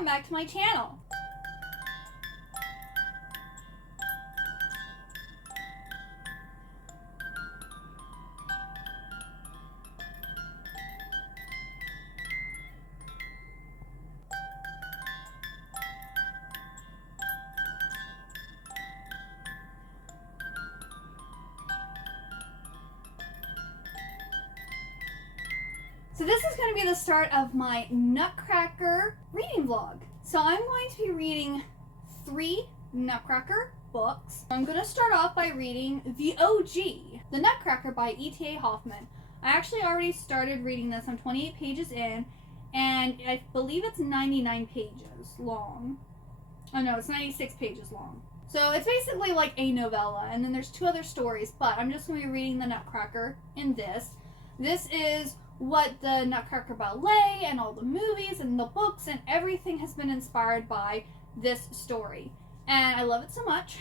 welcome back to my channel. So this is going to be the start of my Nutcracker reading vlog. So I'm going to be reading 3 Nutcracker books. I'm going to start off by reading the OG, The Nutcracker by E.T.A. Hoffmann. I actually already started reading this. I'm 28 pages in, and I believe it's 99 pages long. Oh no, it's 96 pages long. So it's basically like a novella, and then there's 2 other stories, but I'm just going to be reading The Nutcracker in this. This is what the Nutcracker ballet and all the movies and the books and everything has been inspired by this story. And I love it so much.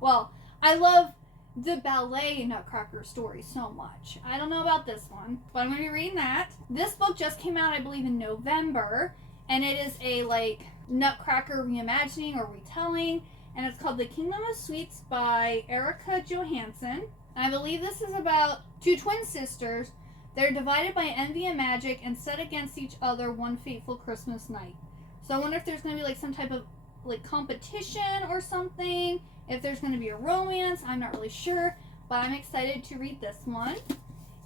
Well, I love the ballet Nutcracker story so much. I don't know about this one, but I'm going to be reading that. This book just came out, I believe, in November, and it is a Nutcracker reimagining or retelling, and it's called The Kingdom of Sweets by Erica Johansson. And I believe this is about 2 twin sisters. They're divided by envy and magic and set against each other one fateful Christmas night. So I wonder if there's going to be some type of competition or something. If there's going to be a romance, I'm not really sure. But I'm excited to read this one.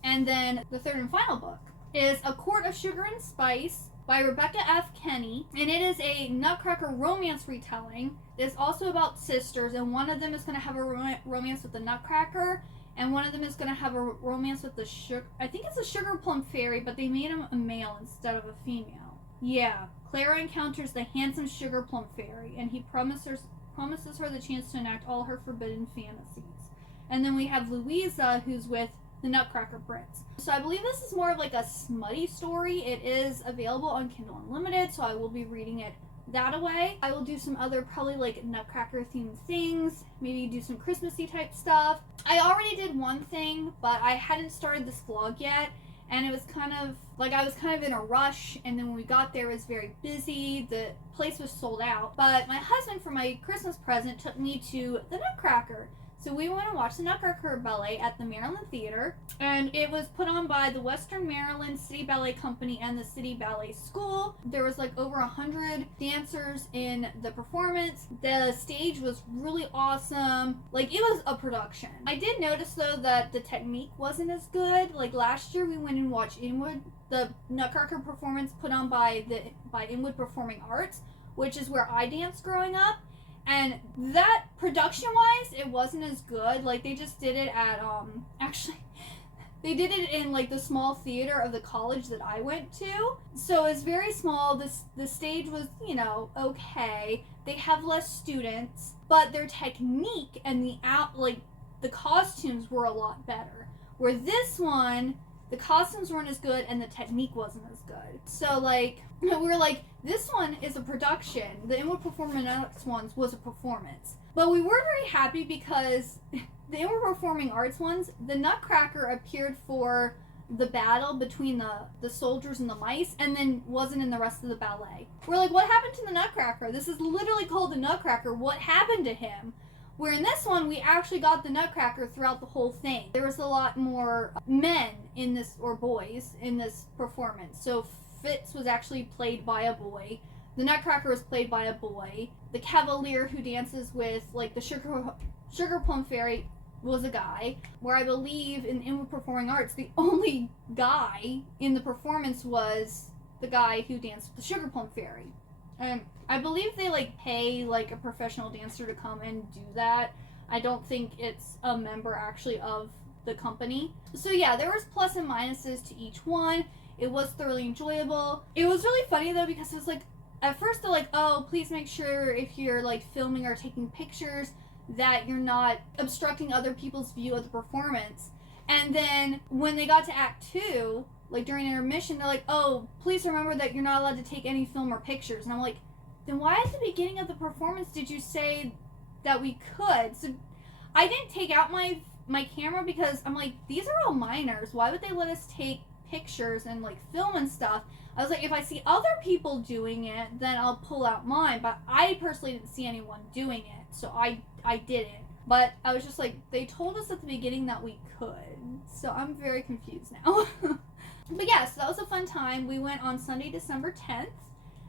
And then the 3rd and final book is A Court of Sugar and Spice by Rebecca F. Kenny. And it is a Nutcracker romance retelling. It's also about sisters, and one of them is going to have a romance with the Nutcracker. And one of them is going to have a romance with the I think it's a sugar plum fairy, but they made him a male instead of a female. Yeah. Clara encounters the handsome sugar plum fairy, and he promises her the chance to enact all her forbidden fantasies. And then we have Louisa, who's with the Nutcracker Prince. So I believe this is more of a smutty story. It is available on Kindle Unlimited, so I will be reading it that away. I will do some other probably Nutcracker themed things, maybe do some Christmassy type stuff. I already did one thing, but I hadn't started this vlog yet, and it was kind of I was kind of in a rush, and then when we got there it was very busy. The place was sold out, but my husband for my Christmas present took me to the Nutcracker. So we went and watched the Nutcracker ballet at the Maryland Theater, and it was put on by the Western Maryland City Ballet Company and the City Ballet School. There was over 100 dancers in the performance. The stage was really awesome. It was a production. I did notice though that the technique wasn't as good. Last year we went and watched Inwood, the Nutcracker performance put on by Inwood Performing Arts, which is where I danced growing up. And that, production-wise, it wasn't as good. They just did it at, actually, they did it in, the small theater of the college that I went to. So it was very small. The stage was, okay. They have less students, but their technique and the costumes were a lot better. Where this one, the costumes weren't as good and the technique wasn't as good. So, we were this one is a production. The Inwood Performing Arts ones was a performance. But we were very happy because the Inwood Performing Arts ones, the Nutcracker appeared for the battle between the soldiers and the mice, and then wasn't in the rest of the ballet. We're what happened to the Nutcracker? This is literally called the Nutcracker. What happened to him? Where in this one, we actually got the Nutcracker throughout the whole thing. There was a lot more men in this, or boys, in this performance. So Fitz was actually played by a boy. The Nutcracker was played by a boy. The Cavalier who dances with the sugar plum fairy was a guy. Where I believe in Inwood Performing Arts, the only guy in the performance was the guy who danced with the sugar plum fairy. And I believe they pay a professional dancer to come and do that. I don't think it's a member actually of the company. So yeah, there was plus and minuses to each one. It was thoroughly enjoyable. It was really funny though, because it was at first they're oh, please make sure if you're filming or taking pictures that you're not obstructing other people's view of the performance. And then when they got to Act 2, during intermission, they're oh, please remember that you're not allowed to take any film or pictures. And I'm then why at the beginning of the performance did you say that we could? So I didn't take out my camera because I'm these are all minors. Why would they let us take pictures and like film and stuff. I was like, if I see other people doing it, then I'll pull out mine. But I personally didn't see anyone doing it, so I didn't. But I was just like, they told us at the beginning that we could, so I'm very confused now. But yeah, so that was a fun time. We went on Sunday, December 10th,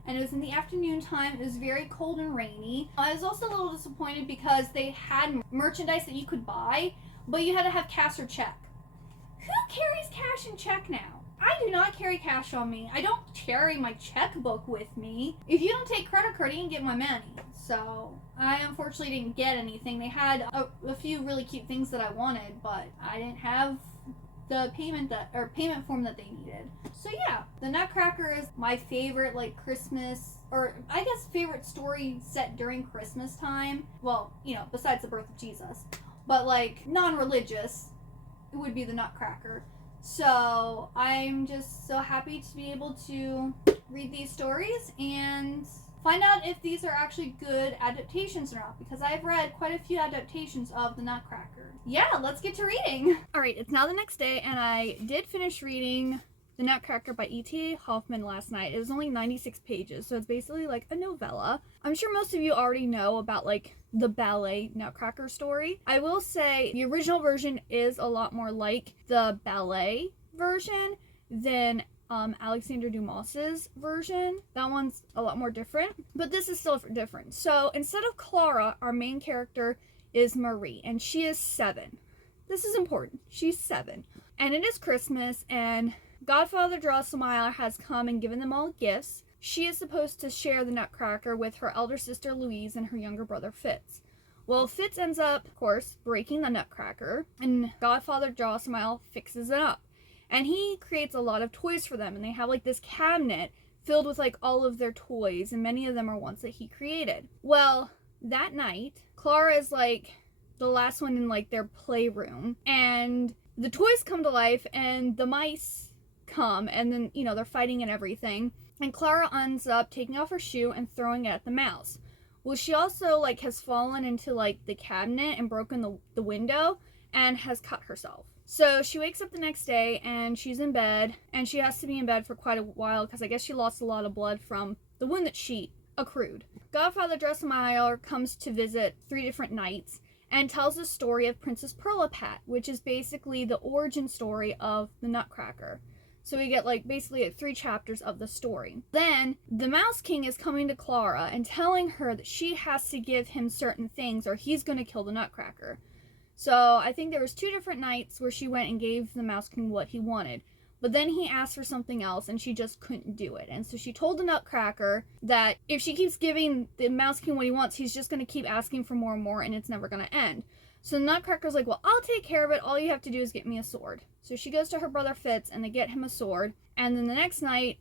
and it was in the afternoon time. It was very cold and rainy. I was also a little disappointed because they had merchandise that you could buy, but you had to have cash or check. Who carries cash and check now? I do not carry cash on me. I don't carry my checkbook with me. If you don't take credit card, you can get my money. So I unfortunately didn't get anything. They had a few really cute things that I wanted, but I didn't have the payment form that they needed. So yeah, the Nutcracker is my favorite like Christmas, or I guess favorite story set during Christmas time. Well, you know, besides the birth of Jesus, but like non-religious, it would be the Nutcracker. So I'm just so happy to be able to read these stories and find out if these are actually good adaptations or not, because I've read quite a few adaptations of the Nutcracker. Yeah, let's get to reading. Alright, it's now the next day, and I did finish reading The Nutcracker by E.T.A. Hoffmann last night. It was only 96 pages, so it's basically like a novella. I'm sure most of you already know about like the ballet Nutcracker story. I will say the original version is a lot more like the ballet version than Alexander Dumas's version. That one's a lot more different, but this is still different. So instead of Clara, our main character is Marie, and she is 7. This is important. She's 7. And it is Christmas, and Godfather Drosselmeyer has come and given them all gifts. She is supposed to share the Nutcracker with her elder sister Louise and her younger brother Fitz. Well, Fitz ends up, of course, breaking the Nutcracker, and Godfather Drosselmeyer fixes it up. And he creates a lot of toys for them, and they have like this cabinet filled with like all of their toys, and many of them are ones that he created. Well, that night, Clara is like the last one in like their playroom, and the toys come to life, and the mice come, and then, you know, they're fighting and everything, and Clara ends up taking off her shoe and throwing it at the mouse. Well, she also like has fallen into like the cabinet and broken the window and has cut herself. So she wakes up the next day and she's in bed, and she has to be in bed for quite a while because I guess she lost a lot of blood from the wound that she accrued. Godfather Drosselmeyer comes to visit 3 different nights and tells the story of Princess Pirlipat, which is basically the origin story of the Nutcracker. So we get like basically 3 chapters of the story. Then the Mouse King is coming to Clara and telling her that she has to give him certain things or he's going to kill the Nutcracker. So I think there was 2 different nights where she went and gave the Mouse King what he wanted. But then he asked for something else and she just couldn't do it. And so she told the Nutcracker that if she keeps giving the Mouse King what he wants, he's just going to keep asking for more and more, and it's never going to end. So the Nutcracker's like, well, I'll take care of it. All you have to do is get me a sword. So she goes to her brother Fitz and they get him a sword. And then the next night,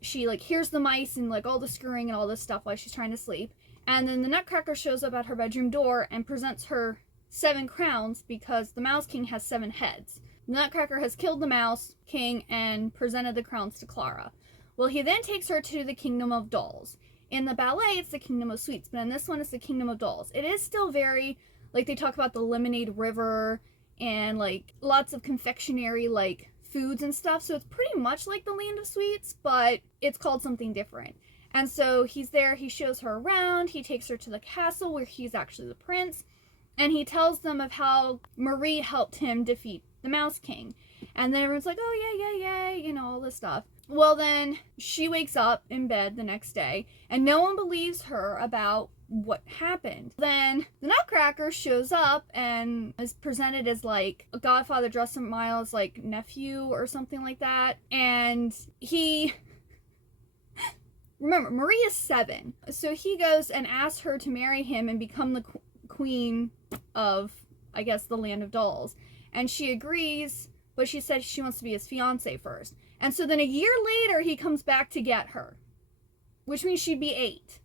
she like hears the mice and like all the scurrying and all this stuff while she's trying to sleep. And then the Nutcracker shows up at her bedroom door and presents her 7 crowns because the Mouse King has 7 heads. The Nutcracker has killed the Mouse King and presented the crowns to Clara. Well, he then takes her to the Kingdom of Dolls. In the ballet, it's the Kingdom of Sweets, but in this one, it's the Kingdom of Dolls. It is still very, like, they talk about the Lemonade River and, like, lots of confectionery, like, foods and stuff. So it's pretty much like the Land of Sweets, but it's called something different. And so he's there, he shows her around, he takes her to the castle where he's actually the prince, and he tells them of how Marie helped him defeat the Mouse King. And then everyone's like, oh, yay, you know, all this stuff. Well, then she wakes up in bed the next day, and no one believes her about what happened. Then the Nutcracker shows up and is presented as like a Godfather Drosselmeyer's like nephew or something like that. And he... Remember, Marie is 7. So he goes and asks her to marry him and become the queen of, I guess, the Land of Dolls. And she agrees, but she said she wants to be his fiance first. And so then a year later, he comes back to get her, which means she'd be 8.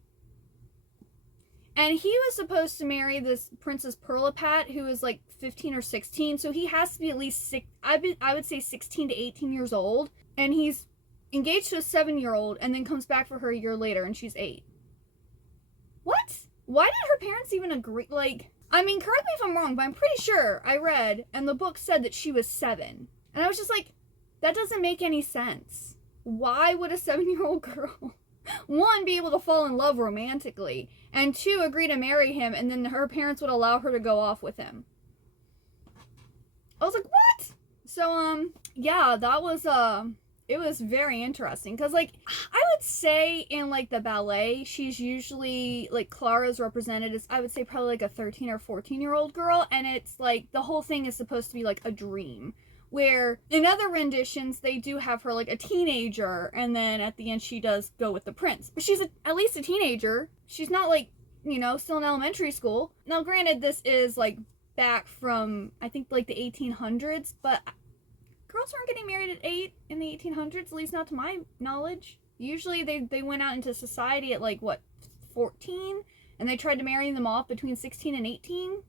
And he was supposed to marry this Princess Pirlipat, who is like 15 or 16. So he has to be at least I would say 16 to 18 years old. And he's engaged to a 7-year-old and then comes back for her a year later and she's 8. What? Why did her parents even agree? Like, I mean, correct me if I'm wrong, but I'm pretty sure I read and the book said that she was 7. And I was just like, that doesn't make any sense. Why would a 7-year-old girl, one, be able to fall in love romantically, and two, agree to marry him, and then her parents would allow her to go off with him? I was like, what? So, yeah, that was, it was very interesting, because, like, I would say in, like, the ballet, she's usually, like, Clara's represented as, I would say, probably, like, a 13 or 14-year-old girl, and it's, like, the whole thing is supposed to be, like, a dream, where in other renditions, they do have her, like, a teenager, and then at the end, she does go with the prince. But she's at least a teenager. She's not, like, you know, still in elementary school. Now, granted, this is, like, back from, I think, like, the 1800s, but girls weren't getting married at 8 in the 1800s, at least not to my knowledge. Usually they went out into society at, like, what, 14? And they tried to marry them off between 16 and 18.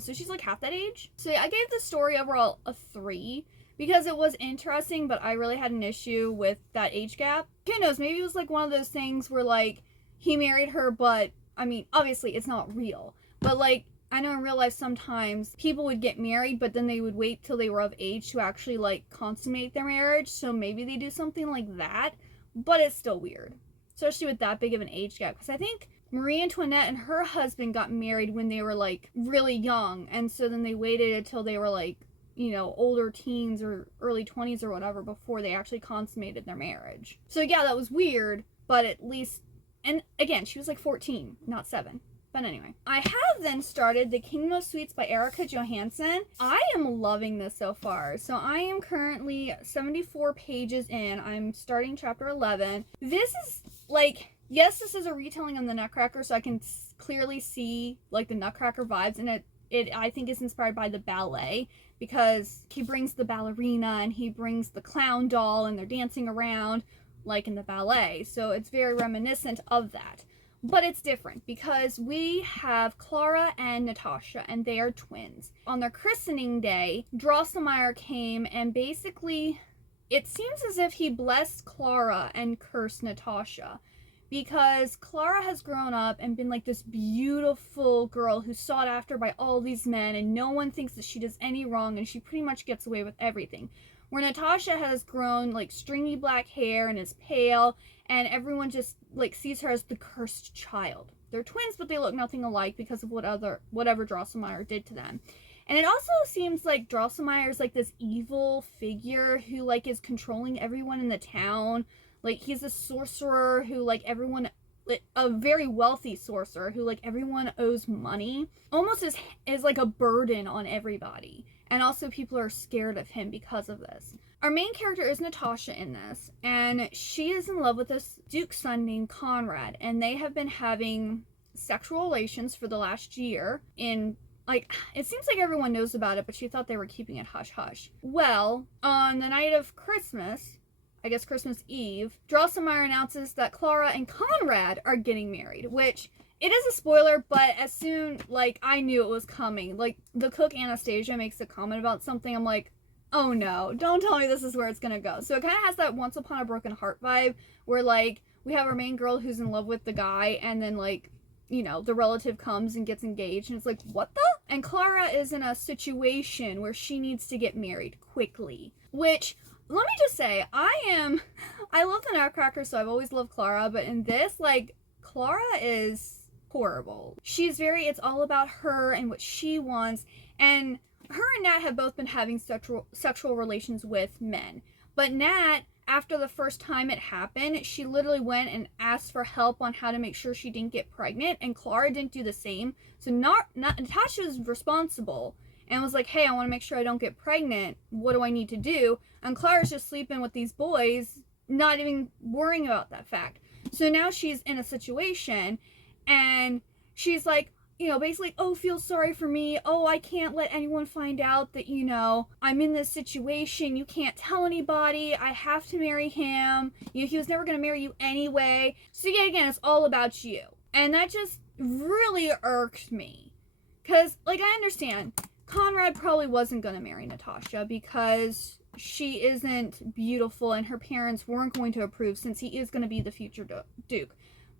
So she's, like, half that age. So yeah, I gave the story overall a 3 because it was interesting, but I really had an issue with that age gap. Who knows, maybe it was, like, one of those things where, like, he married her, but, I mean, obviously it's not real. But, like, I know in real life sometimes people would get married, but then they would wait till they were of age to actually, like, consummate their marriage. So maybe they do something like that, but it's still weird, especially with that big of an age gap. Because I think Marie Antoinette and her husband got married when they were, like, really young. And so then they waited until they were, like, you know, older teens or early 20s or whatever before they actually consummated their marriage. So yeah, that was weird, but at least, and again, she was like 14, not 7. But anyway, I have then started The Kingdom of Sweets by Erica Johansson. I am loving this so far. So I am currently 74 pages in. I'm starting chapter 11. This is, like, yes, this is a retelling of the Nutcracker, so I can clearly see, like, the Nutcracker vibes, and it I think is inspired by the ballet, because he brings the ballerina and he brings the clown doll and they're dancing around like in the ballet. So it's very reminiscent of that. But it's different because we have Clara and Natasha, and they are twins. On their christening day, Drosselmeyer came and basically, it seems as if he blessed Clara and cursed Natasha, because Clara has grown up and been like this beautiful girl who's sought after by all these men, and no one thinks that she does any wrong, and she pretty much gets away with everything. Where Natasha has grown like stringy black hair and is pale, and everyone just like sees her as the cursed child. They're twins, but they look nothing alike because of whatever Drosselmeyer did to them. And it also seems like Drosselmeyer is like this evil figure who like is controlling everyone in the town. Like, he's a sorcerer who, like, everyone, a very wealthy sorcerer who, like, everyone owes money. Almost is like a burden on everybody. And also people are scared of him because of this. Our main character is Natasha in this, and she is in love with this duke's son named Conrad, and they have been having sexual relations for the last year in, like, it seems like everyone knows about it, but she thought they were keeping it hush-hush. Well, on the night of Christmas, I guess Christmas Eve, Drosselmeyer announces that Clara and Conrad are getting married, which, it is a spoiler, but as soon, like, I knew it was coming. Like, the cook Anastasia makes a comment about something, I'm like, oh no, don't tell me this is where it's gonna go. So it kind of has that Once Upon a Broken Heart vibe, where, like, we have our main girl who's in love with the guy, and then, like, you know, the relative comes and gets engaged, and it's like, what the? And Clara is in a situation where she needs to get married quickly, which, let me just say, I love the Nutcracker, so I've always loved Clara, but in this, like, Clara is horrible. It's all about her and what she wants, and her and Nat have both been having sexual relations with men. But Nat, after the first time it happened, she literally went and asked for help on how to make sure she didn't get pregnant, and Clara didn't do the same. So Natasha was responsible and was like, hey, I want to make sure I don't get pregnant. What do I need to do? And Clara's just sleeping with these boys, not even worrying about that fact. So now she's in a situation, and she's like, you know, basically, oh, feel sorry for me. Oh, I can't let anyone find out that, you know, I'm in this situation. You can't tell anybody. I have to marry him. You know, he was never going to marry you anyway. So yet again, it's all about you. And that just really irked me. Because, like, I understand Conrad probably wasn't going to marry Natasha because she isn't beautiful and her parents weren't going to approve since he is going to be the future duke.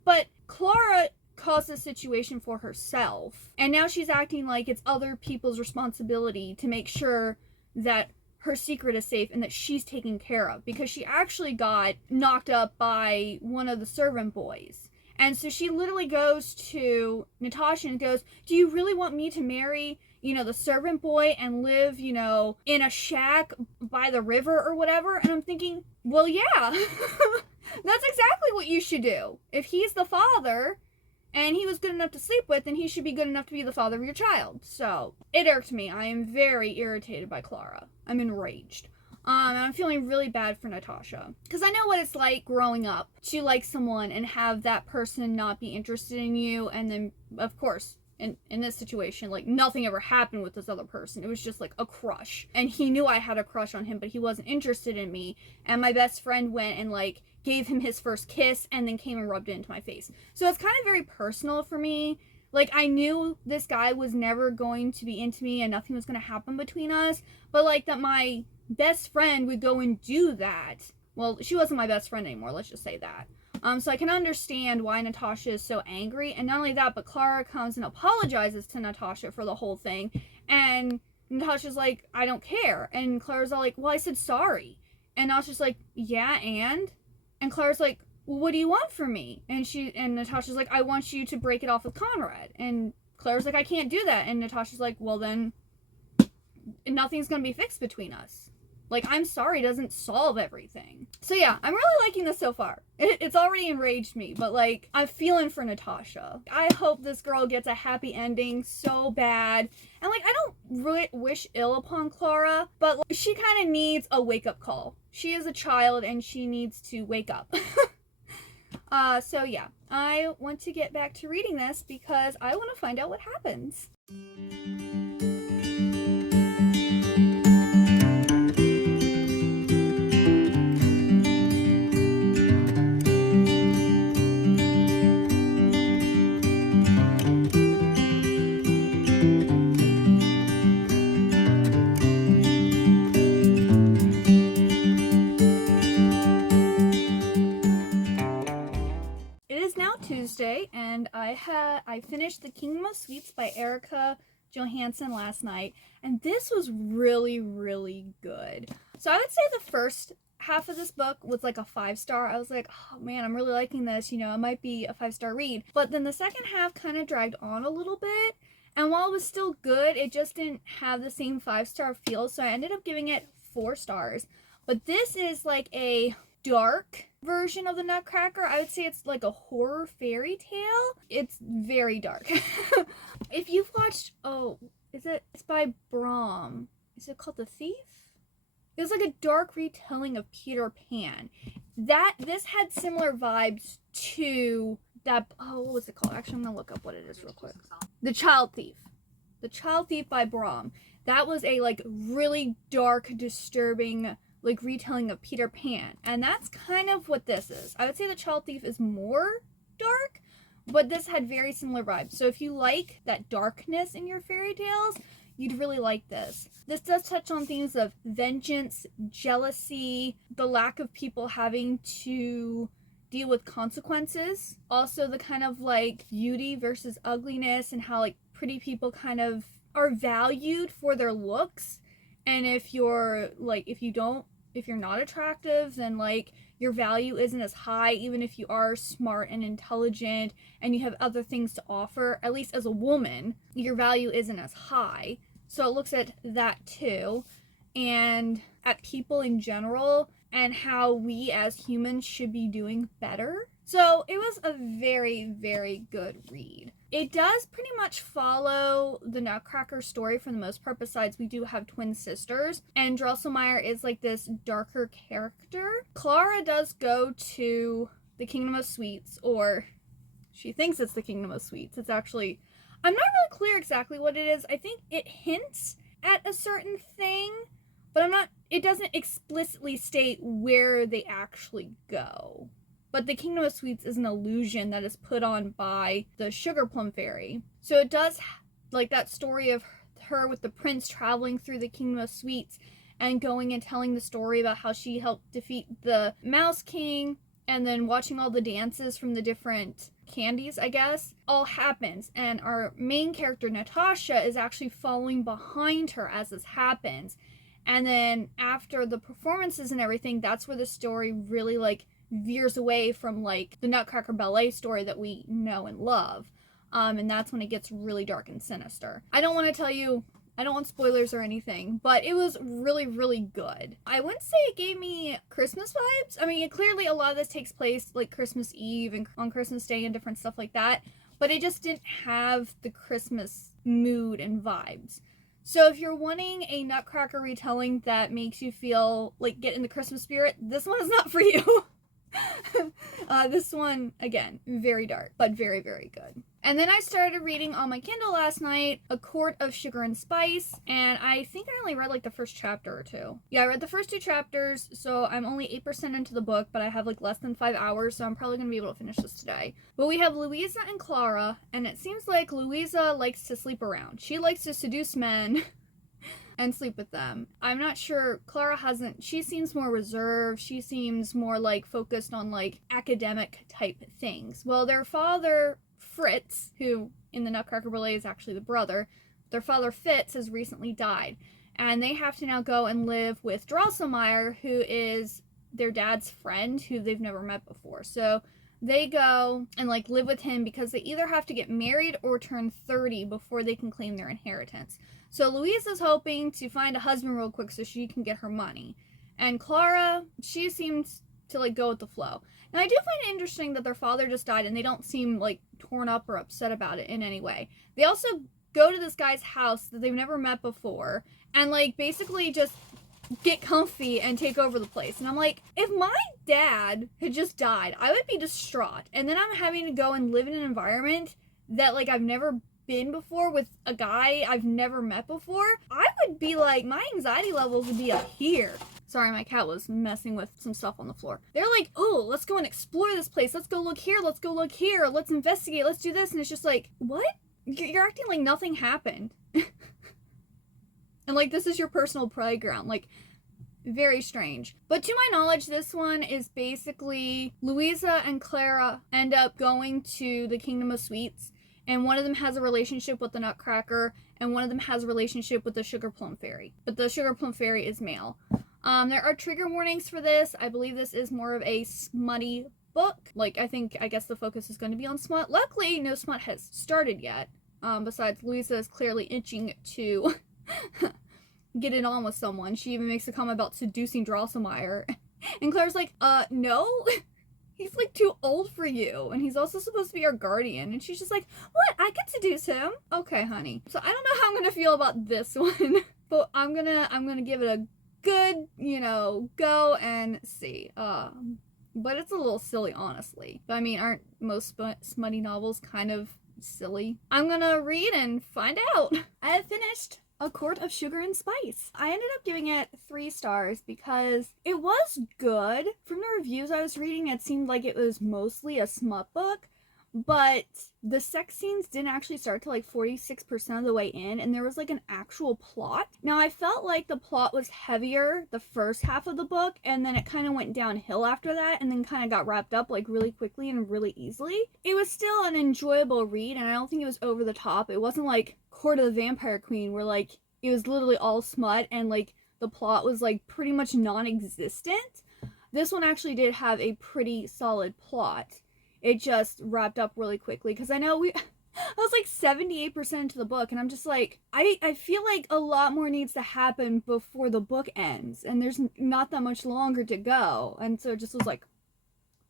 But Clara caused the situation for herself, and now she's acting like it's other people's responsibility to make sure that her secret is safe and that she's taken care of, because she actually got knocked up by one of the servant boys. And so she literally goes to Natasha and goes, do you really want me to marry, the servant boy and live, in a shack by the river or whatever? And I'm thinking, well, yeah, that's exactly what you should do. If he's the father and he was good enough to sleep with, then he should be good enough to be the father of your child. So it irked me. I am very irritated by Clara. I'm enraged. And I'm feeling really bad for Natasha, because I know what it's like growing up to like someone and have that person not be interested in you, and then, of course, in this situation, like, nothing ever happened with this other person. It was just like a crush, and he knew I had a crush on him, but he wasn't interested in me, and my best friend went and like gave him his first kiss and then came and rubbed it into my face. So it's kind of very personal for me. Like, I knew this guy was never going to be into me and nothing was going to happen between us, but like that my best friend would go and do that. Well, she wasn't my best friend anymore, let's just say that. So I can understand why Natasha is so angry. And not only that, but Clara comes and apologizes to Natasha for the whole thing. And Natasha's like, I don't care. And Clara's all like, well, I said sorry. And Natasha's like, yeah, and? And Clara's like, well, what do you want from me? And Natasha's like, I want you to break it off with Conrad. And Clara's like, I can't do that. And Natasha's like, well, then nothing's gonna be fixed between us. Like, I'm sorry doesn't solve everything. So yeah, I'm really liking this so far. It's already enraged me, but like, I'm feeling for Natasha. I hope this girl gets a happy ending so bad. And like, I don't really wish ill upon Clara, but like, she kind of needs a wake-up call. She is a child and she needs to wake up. So yeah, I want to get back to reading this because I want to find out what happens. Tuesday, and I finished The Kingdom of Sweets by Erica Johansson last night, and this was really, really good. So I would say the first half of this book was like a 5-star. I was like, oh man, I'm really liking this, it might be a 5-star read. But then the second half kind of dragged on a little bit, and while it was still good, it just didn't have the same 5-star feel, so I ended up giving it 4 stars. But this is like a dark version of the Nutcracker. I would say it's like a horror fairy tale. It's very dark. If you've watched, it's by Brom. Is it called The Thief? It was like a dark retelling of Peter Pan. This had similar vibes to that, what was it called? Actually, I'm gonna look up what it is real quick. The Child Thief. The Child Thief by Brom. That was a like really dark, disturbing like retelling of Peter Pan, and that's kind of what this is. I would say The Child Thief is more dark, but this had very similar vibes. So if you like that darkness in your fairy tales, you'd really like this. This does touch on themes of vengeance, jealousy, the lack of people having to deal with consequences, also the kind of like beauty versus ugliness, and how like pretty people kind of are valued for their looks, and if you're not attractive, then like your value isn't as high, even if you are smart and intelligent and you have other things to offer. At least as a woman, your value isn't as high. So it looks at that too, and at people in general and how we as humans should be doing better. So it was a very, very good read. It does pretty much follow the Nutcracker story for the most part, besides we do have twin sisters, and Drosselmeyer is like this darker character. Clara does go to the Kingdom of Sweets, or she thinks it's the Kingdom of Sweets. It's actually, I'm not really clear exactly what it is. I think it hints at a certain thing, but it doesn't explicitly state where they actually go. But the Kingdom of Sweets is an illusion that is put on by the Sugar Plum Fairy. So it does, like that story of her with the prince traveling through the Kingdom of Sweets and going and telling the story about how she helped defeat the Mouse King, and then watching all the dances from the different candies, I guess, all happens. And our main character, Natasha, is actually following behind her as this happens. And then after the performances and everything, that's where the story really like veers away from like the Nutcracker ballet story that we know and love. And that's when it gets really dark and sinister. I don't want to tell you, I don't want spoilers or anything, but it was really, really good. I wouldn't say it gave me Christmas vibes. I mean, clearly a lot of this takes place like Christmas Eve and on Christmas Day and different stuff like that, but it just didn't have the Christmas mood and vibes. So if you're wanting a Nutcracker retelling that makes you feel like get in the Christmas spirit, this one is not for you. This one, again, very dark, but very, very good. And then I started reading on my Kindle last night, A Court of Sugar and Spice, and I think I only read like the first chapter or two. Yeah, I read the first 2 chapters, so I'm only 8% into the book, but I have like less than 5 hours, so I'm probably going to be able to finish this today. But we have Louisa and Clara, and it seems like Louisa likes to sleep around. She likes to seduce men and sleep with them. I'm not sure. Clara hasn't, she seems more reserved. She seems more like focused on like academic type things. Well, their father, Fritz, who in the Nutcracker ballet is actually the brother, their father Fitz has recently died. And they have to now go and live with Drosselmeyer, who is their dad's friend who they've never met before. So they go and like live with him because they either have to get married or turn 30 before they can claim their inheritance. So Louisa's hoping to find a husband real quick so she can get her money. And Clara, she seems to like go with the flow. And I do find it interesting that their father just died and they don't seem like torn up or upset about it in any way. They also go to this guy's house that they've never met before and like basically just get comfy and take over the place. And I'm like, if my dad had just died, I would be distraught. And then I'm having to go and live in an environment that like I've never been before with a guy I've never met before. I would be like, my anxiety levels would be up here. Sorry, my cat was messing with some stuff on the floor. They're like, oh, let's go and explore this place. Let's go look here. Let's go look here. Let's investigate. Let's do this. And it's just like, what? You're acting like nothing happened. And like, this is your personal playground. Like, very strange. But to my knowledge, this one is basically Louisa and Clara end up going to the Kingdom of Sweets. And one of them has a relationship with the Nutcracker, and one of them has a relationship with the Sugar Plum Fairy. But the Sugar Plum Fairy is male. There are trigger warnings for this. I believe this is more of a smutty book. Like, I guess the focus is going to be on smut. Luckily, no smut has started yet. Besides, Louisa is clearly itching to get it on with someone. She even makes a comment about seducing Drosselmeyer. And Claire's like, no. He's like too old for you, and he's also supposed to be our guardian. And she's just like, what? I could seduce him? Okay, honey. So I don't know how I'm gonna feel about this one, but I'm gonna give it a good, go and see. But it's a little silly, honestly. But I mean, aren't most smutty novels kind of silly? I'm gonna read and find out. I have finished A Court of Sugar and Spice. I ended up giving it 3 stars because it was good. From the reviews I was reading, it seemed like it was mostly a smut book, but the sex scenes didn't actually start till like 46% of the way in, and there was like an actual plot. Now, I felt like the plot was heavier the first half of the book, and then it kind of went downhill after that, and then kind of got wrapped up like really quickly and really easily. It was still an enjoyable read, and I don't think it was over the top. It wasn't like Court of the Vampire Queen, where like it was literally all smut and like the plot was like pretty much non-existent. This one actually did have a pretty solid plot. It just wrapped up really quickly because I know I was like 78% into the book, and I'm just like, I feel like a lot more needs to happen before the book ends, and there's not that much longer to go. And so it just was like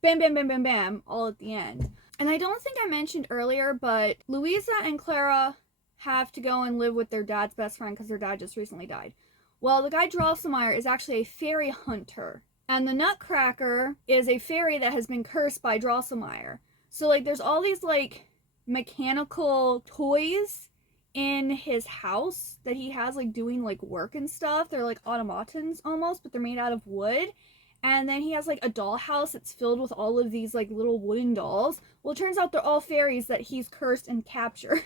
bam, bam, bam, bam, bam, all at the end. And I don't think I mentioned earlier, but Louisa and Clara have to go and live with their dad's best friend because their dad just recently died. Well, the guy Drosselmeyer is actually a fairy hunter, and the Nutcracker is a fairy that has been cursed by Drosselmeyer. So like there's all these like mechanical toys in his house that he has like doing like work and stuff. They're like automatons almost, but they're made out of wood. And then he has like a dollhouse that's filled with all of these like little wooden dolls. Well, it turns out they're all fairies that he's cursed and captured.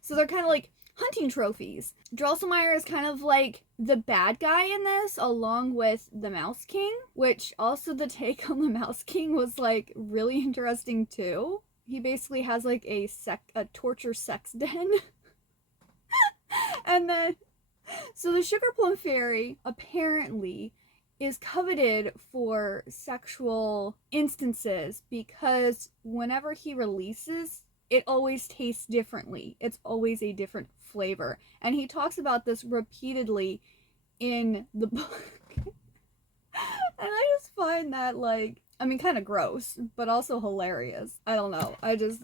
So they're kind of like hunting trophies. Drosselmeyer is kind of like the bad guy in this, along with the Mouse King, which also the take on the Mouse King was like really interesting too. He basically has like a torture sex den. And then So the Sugar Plum Fairy apparently is coveted for sexual instances because whenever he releases, it always tastes differently. It's always a different flavor. And he talks about this repeatedly in the book. And I just find that, like, I mean, kind of gross, but also hilarious. I don't know. I just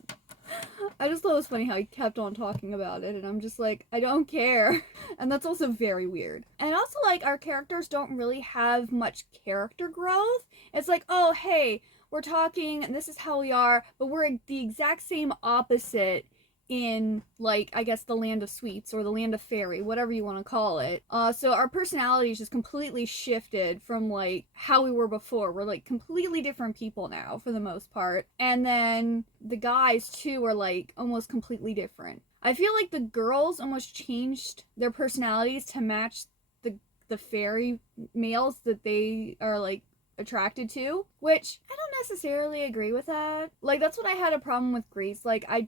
thought it was funny how he kept on talking about it, and I'm just like, I don't care. And that's also very weird. And also, like, our characters don't really have much character growth. It's like, oh, hey, we're talking, and this is how we are, but we're the exact same opposite in, like, I guess the Land of Sweets or the Land of Fairy, whatever you want to call it. So our personalities just completely shifted from, like, how we were before. We're, like, completely different people now, for the most part. And then the guys, too, are, like, almost completely different. I feel like the girls almost changed their personalities to match the fairy males that they are, like, attracted to, which I don't necessarily agree with that. Like, that's what I had a problem with Grease. Like, I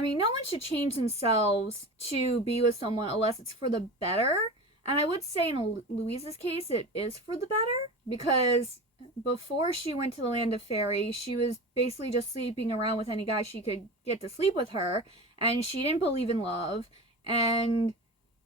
mean, no one should change themselves to be with someone unless it's for the better. And I would say in Louise's case, it is for the better, because before she went to the Land of Fairy, she was basically just sleeping around with any guy she could get to sleep with her, and she didn't believe in love, and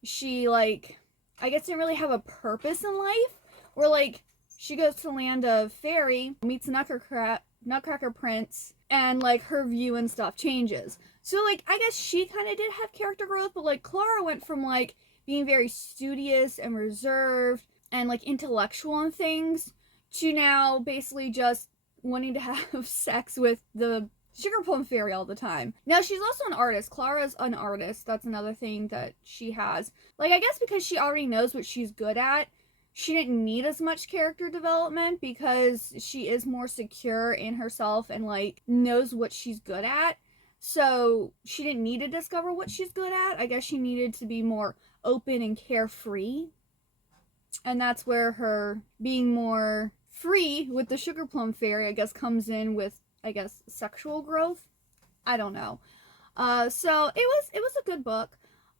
she, like, I guess didn't really have a purpose in life, where, like, she goes to the Land of Fairy, meets Nutcracker Prince, and, like, her view and stuff changes. So, like, I guess she kind of did have character growth, but, like, Clara went from, like, being very studious and reserved and, like, intellectual and things to now basically just wanting to have sex with the Sugar Plum Fairy all the time. Now, she's also an artist. Clara's an artist. That's another thing that she has. Like, I guess because she already knows what she's good at, she didn't need as much character development because she is more secure in herself and, like, knows what she's good at. So she didn't need to discover what she's good at. I guess she needed to be more open and carefree. And that's where her being more free with the Sugar Plum Fairy, I guess, comes in with, I guess, sexual growth. I don't know. So it was a good book.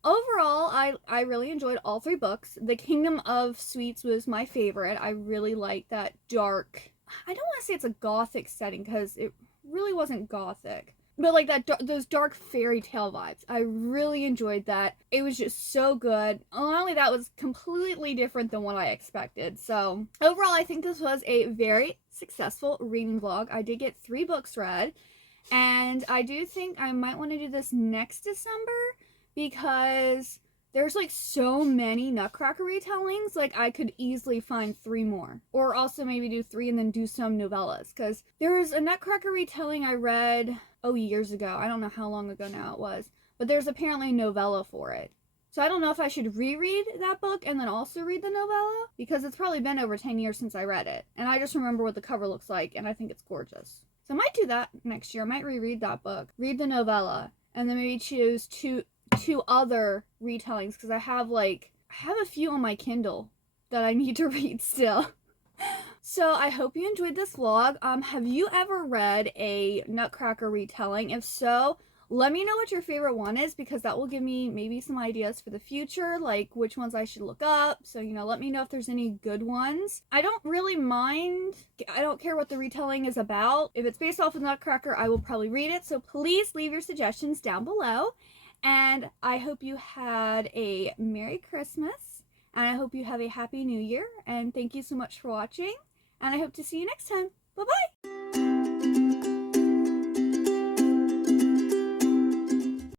Overall, I really enjoyed all three books. The Kingdom of Sweets was my favorite. I really liked that dark, I don't want to say it's a gothic setting because it really wasn't gothic, but like that those dark fairy tale vibes. I really enjoyed that. It was just so good. Not only that, was completely different than what I expected. So overall, I think this was a very successful reading vlog. I did get 3 books read, and I do think I might want to do this next December because there's, like, so many Nutcracker retellings. Like, I could easily find 3 more. Or also maybe do 3 and then do some novellas. Because there was a Nutcracker retelling I read, years ago. I don't know how long ago now it was. But there's apparently a novella for it. So I don't know if I should reread that book and then also read the novella. Because it's probably been over 10 years since I read it. And I just remember what the cover looks like. And I think it's gorgeous. So I might do that next year. I might reread that book. Read the novella. And then maybe choose two other retellings, because I have a few on my Kindle that I need to read still. So I hope you enjoyed this vlog. Have you ever read a Nutcracker retelling? If so, let me know what your favorite one is, because that will give me maybe some ideas for the future, like which ones I should look up. So, you know, let me know if there's any good ones. I don't really mind. I don't care what the retelling is about. If it's based off of Nutcracker, I will probably read it. So please leave your suggestions down below. And I hope you had a Merry Christmas, and I hope you have a Happy New Year, and thank you so much for watching, and I hope to see you next time. Bye-bye!